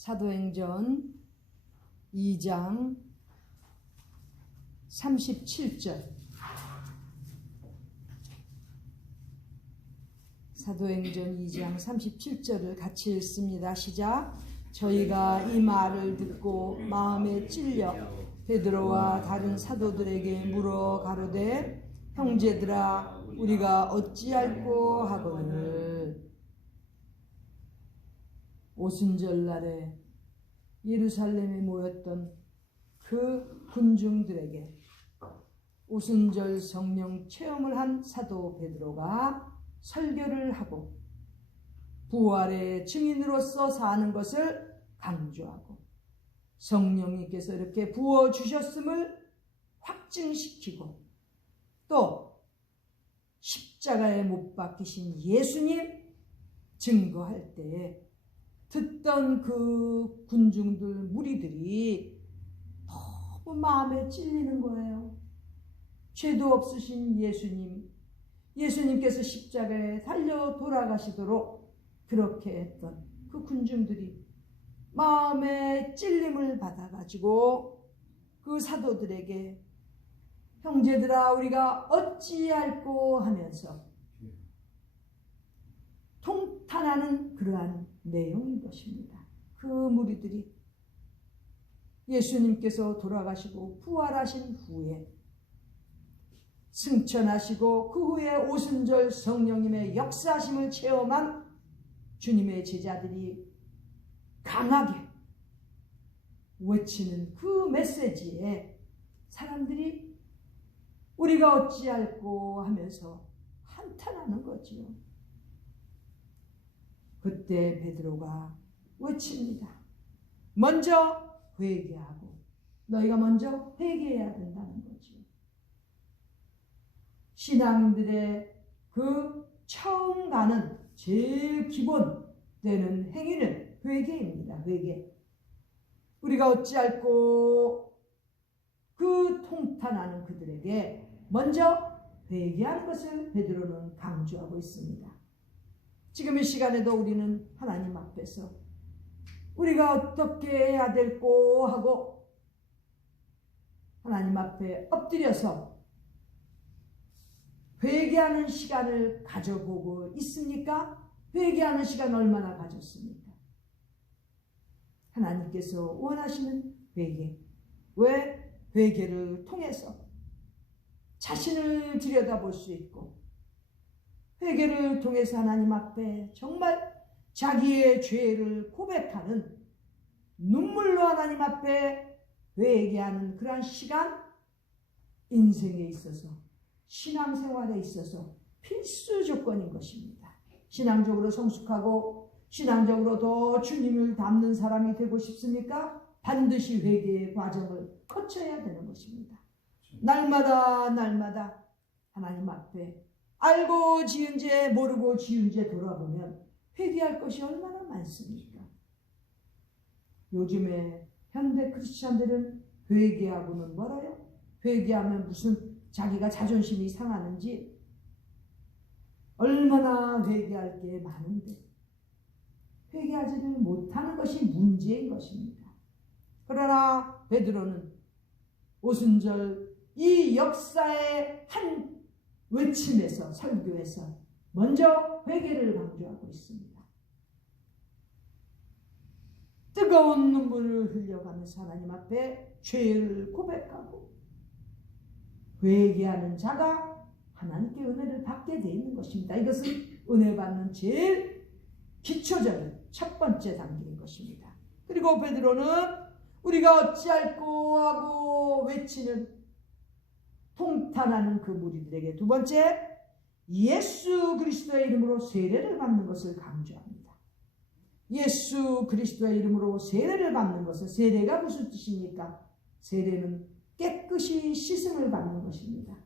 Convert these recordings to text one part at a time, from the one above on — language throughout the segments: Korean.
사도행전 2장 37절. 사도행전 2장 37절을 같이 읽습니다. 시작. 저희가 이 말을 듣고 마음에 찔려 베드로와 다른 사도들에게 물어 가로되 형제들아 우리가 어찌할꼬 하거늘. 오순절날에 예루살렘에 모였던 그 군중들에게 오순절 성령 체험을 한 사도 베드로가 설교를 하고 부활의 증인으로서 사는 것을 강조하고 성령님께서 이렇게 부어주셨음을 확증시키고 또 십자가에 못 박히신 예수님 증거할 때에 듣던 그 군중들 무리들이 너무 마음에 찔리는 거예요. 죄도 없으신 예수님께서 십자가에 달려 돌아가시도록 그렇게 했던 그 군중들이 마음에 찔림을 받아가지고 그 사도들에게 형제들아 우리가 어찌할꼬 하면서 통탄하는 그러한 내용인 것입니다. 그 무리들이 예수님께서 돌아가시고 부활하신 후에 승천하시고 그 후에 오순절 성령님의 역사하심을 체험한 주님의 제자들이 강하게 외치는 그 메시지에 사람들이 우리가 어찌할꼬 하면서 한탄하는 거지요. 그때 베드로가 외칩니다. 먼저 회개하고 너희가 먼저 회개해야 된다는 거죠. 신앙인들의 그 처음 가는 제일 기본 되는 행위는 회개입니다. 회개. 우리가 어찌할꼬 그 통탄하는 그들에게 먼저 회개하는 것을 베드로는 강조하고 있습니다. 지금 이 시간에도 우리는 하나님 앞에서 우리가 어떻게 해야 될꼬 하고 하나님 앞에 엎드려서 회개하는 시간을 가져보고 있습니까? 회개하는 시간 얼마나 가졌습니까? 하나님께서 원하시는 회개. 왜? 회개를 통해서 자신을 들여다볼 수 있고 회개를 통해서 하나님 앞에 정말 자기의 죄를 고백하는 눈물로 하나님 앞에 회개하는 그러한 시간 인생에 있어서 신앙생활에 있어서 필수 조건인 것입니다. 신앙적으로 성숙하고 신앙적으로 더 주님을 닮는 사람이 되고 싶습니까? 반드시 회개의 과정을 거쳐야 되는 것입니다. 날마다 하나님 앞에 알고 지은 죄 모르고 지은 죄 돌아보면 회개할 것이 얼마나 많습니까? 요즘에 현대 크리스찬들은 회개하고는 멀어요. 회개하면 무슨 자기가 자존심이 상하는지 얼마나 회개할 게 많은데 회개하지를 못하는 것이 문제인 것입니다. 그러나 베드로는 오순절 이 역사의 한 외침에서 설교에서 먼저 회개를 강조하고 있습니다. 뜨거운 눈물을 흘려가면서 하나님 앞에 죄를 고백하고 회개하는 자가 하나님께 은혜를 받게 되어 있는 것입니다. 이것은 은혜 받는 제일 기초적인 첫 번째 단계인 것입니다. 그리고 베드로는 우리가 어찌할꼬 하고 외치는 통탄하는 그 무리들에게 두 번째 예수 그리스도의 이름으로 세례를 받는 것을 강조합니다. 예수 그리스도의 이름으로 세례를 받는 것은 세례가 무슨 뜻입니까? 세례는 깨끗이 씻음을 받는 것입니다.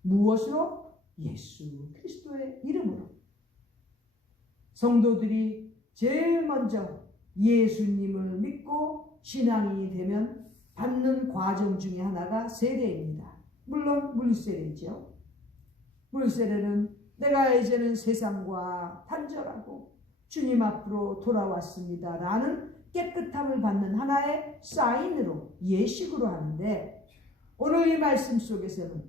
무엇으로? 예수 그리스도의 이름으로. 성도들이 제일 먼저 예수님을 믿고 신앙이 되면 받는 과정 중에 하나가 세례입니다. 물론 물세례죠. 물세례는 내가 이제는 세상과 단절하고 주님 앞으로 돌아왔습니다 라는 깨끗함을 받는 하나의 사인으로, 예식으로 하는데, 오늘 이 말씀 속에서는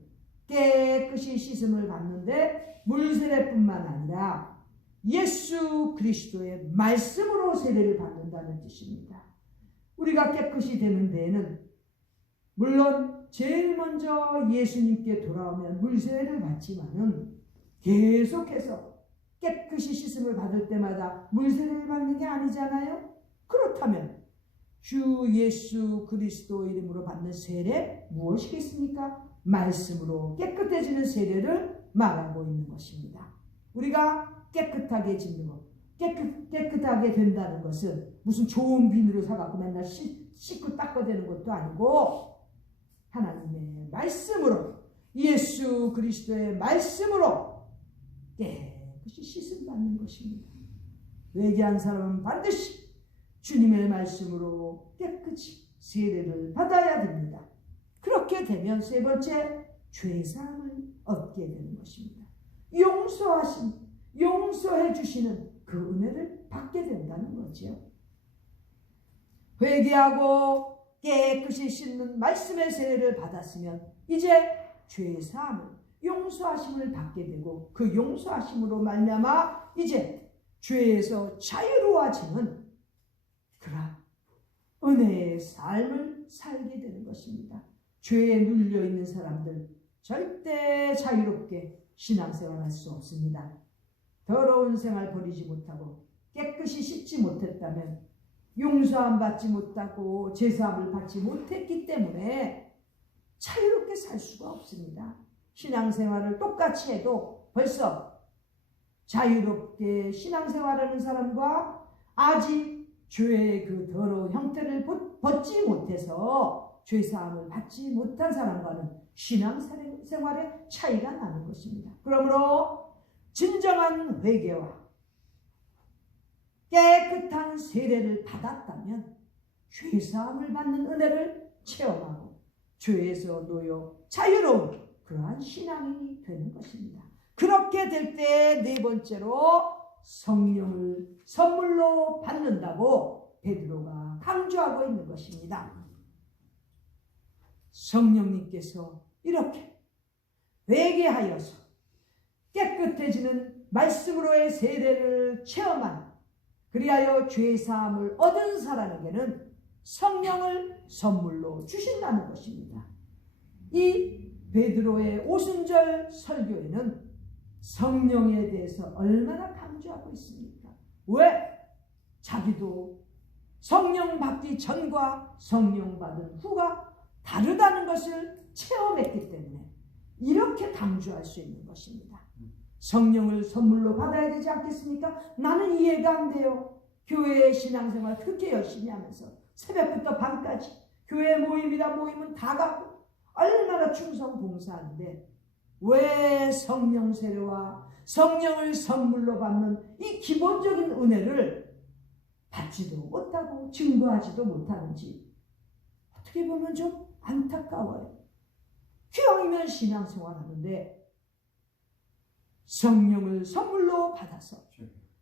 깨끗이 씻음을 받는데 물세례뿐만 아니라 예수 그리스도의 말씀으로 세례를 받는다는 뜻입니다. 우리가 깨끗이 되는 데에는 물론 제일 먼저 예수님께 돌아오면 물세례를 받지만은 계속해서 깨끗이 씻음을 받을 때마다 물세례를 받는 게 아니잖아요. 그렇다면 주 예수 그리스도 이름으로 받는 세례 무엇이겠습니까? 말씀으로 깨끗해지는 세례를 말하고 있는 것입니다. 우리가 깨끗하게 짓는 것, 깨끗하게 된다는 것은 무슨 좋은 비누를 사갖고 맨날 씻고 닦아대는 것도 아니고 하나님의 말씀으로, 예수 그리스도의 말씀으로 깨끗이 씻음 받는 것입니다. 회개한 사람은 반드시 주님의 말씀으로 깨끗이 세례를 받아야 됩니다. 그렇게 되면 세 번째, 죄사함을 얻게 되는 것입니다. 용서해 주시는 그 은혜를 받게 된다는 거죠. 회개하고 깨끗이 씻는 말씀의 세례를 받았으면 이제 죄사함을, 용서하심을 받게 되고 그 용서하심으로 말미암아 이제 죄에서 자유로워지는 그런 은혜의 삶을 살게 되는 것입니다. 죄에 눌려있는 사람들 절대 자유롭게 신앙생활할 수 없습니다. 더러운 생활 버리지 못하고 깨끗이 씻지 못했다면, 용서함 받지 못하고 제사함을 받지 못했기 때문에 자유롭게 살 수가 없습니다. 신앙생활을 똑같이 해도 벌써 자유롭게 신앙생활하는 사람과 아직 죄의 그 더러운 형태를 벗지 못해서 죄사함을 받지 못한 사람과는 신앙생활의 차이가 나는 것입니다. 그러므로 진정한 회개와 깨끗한 세례를 받았다면 죄사함을 받는 은혜를 체험하고 죄에서 놓여 자유로운 그러한 신앙인이 되는 것입니다. 그렇게 될 때 네 번째로 성령을 선물로 받는다고 베드로가 강조하고 있는 것입니다. 성령님께서 이렇게 회개하여서 깨끗해지는 말씀으로의 세례를 체험한, 그리하여 죄사함을 얻은 사람에게는 성령을 선물로 주신다는 것입니다. 이 베드로의 오순절 설교에는 성령에 대해서 얼마나 강조하고 있습니까? 왜? 자기도 성령 받기 전과 성령 받은 후가 다르다는 것을 체험했기 때문에 이렇게 강조할 수 있는 것입니다. 성령을 선물로 받아야 되지 않겠습니까? 나는 이해가 안 돼요. 교회 신앙생활 그렇게 열심히 하면서 새벽부터 밤까지 교회 모임이라 모임은 다 가고 얼마나 충성 봉사하는데 왜 성령 세례와 성령을 선물로 받는 이 기본적인 은혜를 받지도 못하고 증거하지도 못하는지 어떻게 보면 좀 안타까워요. 기왕이면 신앙생활 하는데 성령을 선물로 받아서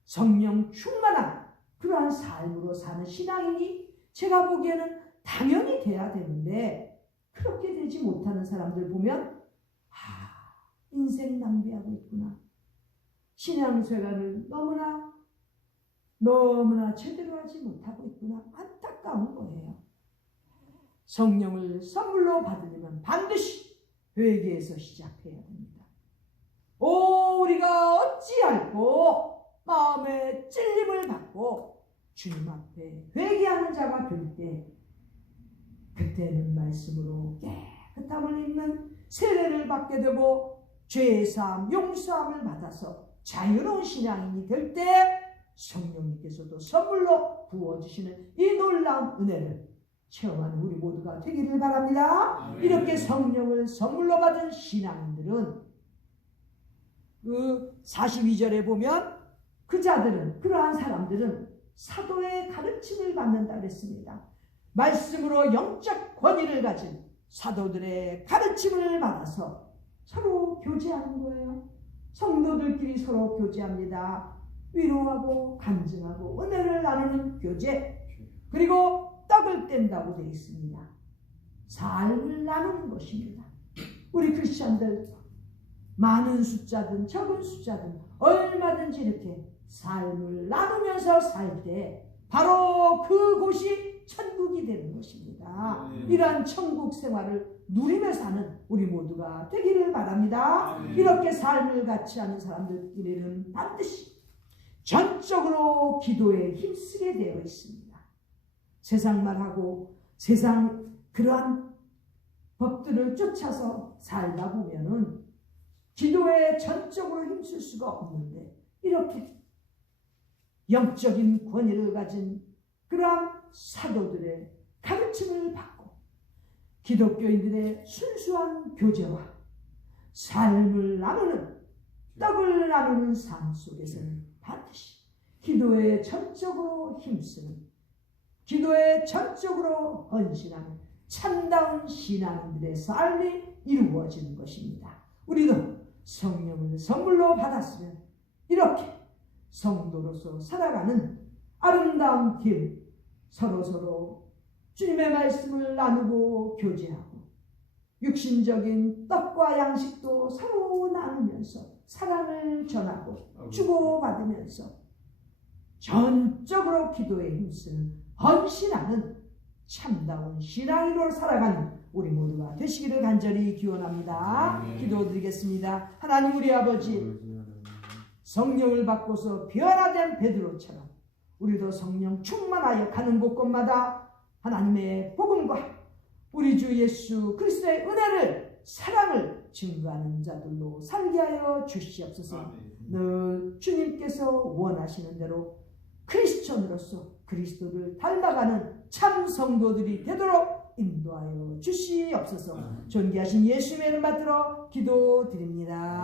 성령 충만한 그러한 삶으로 사는 신앙인이 제가 보기에는 당연히 돼야 되는데 그렇게 되지 못하는 사람들 보면 인생 낭비하고 있구나. 신앙생활을 너무나 제대로 하지 못하고 있구나. 안타까운 거예요. 성령을 선물로 받으려면 반드시 회개에서 시작해야 됩니다. 우리가 어찌할꼬 마음에 찔림을 받고 주님 앞에 회개하는 자가 될 때 그때는 말씀으로 깨끗함을 입는 세례를 받게 되고 죄사함, 용서함을 받아서 자유로운 신앙인이 될 때 성령님께서도 선물로 부어주시는 이 놀라운 은혜를 체험하는 우리 모두가 되기를 바랍니다. 이렇게 성령을 선물로 받은 신앙인들은 그 42절에 보면 그러한 사람들은 사도의 가르침을 받는다 그랬습니다. 말씀으로 영적 권위를 가진 사도들의 가르침을 받아서 서로 교제하는 거예요. 성도들끼리 서로 교제합니다. 위로하고 간증하고 은혜를 나누는 교제, 그리고 떡을 뗀다고 되어 있습니다. 삶을 나누는 것입니다. 우리 크리스천들 많은 숫자든 적은 숫자든 얼마든지 이렇게 삶을 나누면서 살 때 바로 그곳이 천국이 되는 것입니다. 이러한 천국 생활을 누리며 사는 우리 모두가 되기를 바랍니다. 이렇게 삶을 같이 하는 사람들끼리는 반드시 전적으로 기도에 힘쓰게 되어 있습니다. 세상만 하고 세상 그러한 법들을 쫓아서 살다 보면은 기도에 전적으로 힘쓸 수가 없는데, 이렇게 영적인 권위를 가진 그러한 사도들의 가르침을 받고 기독교인들의 순수한 교제와 삶을 나누는, 떡을 나누는 삶 속에서는 반드시 기도에 전적으로 힘쓰는, 기도에 전적으로 헌신하는 참다운 신앙인들의 삶이 이루어지는 것입니다. 우리도 성령을 선물로 받았으면 이렇게 성도로서 살아가는 아름다운 길, 서로서로 주님의 말씀을 나누고 교제하고 육신적인 떡과 양식도 서로 나누면서 사랑을 전하고 주고받으면서 전적으로 기도에 힘쓰는 헌신하는 참다운 신앙인으로 살아가는 우리 모두가 되시기를 간절히 기원합니다. 기도드리겠습니다. 하나님 우리 아버지, 성령을 받고서 변화된 베드로처럼 우리도 성령 충만하여 가는 곳곳마다 하나님의 복음과 우리 주 예수 그리스도의 은혜를, 사랑을 증거하는 자들로 살게 하여 주시옵소서. 늘 주님께서 원하시는 대로 크리스천으로서 그리스도를 닮아가는 참 성도들이 되도록 인도하여 주시옵소서. 존귀하신 예수님의 이름 받들어 기도드립니다.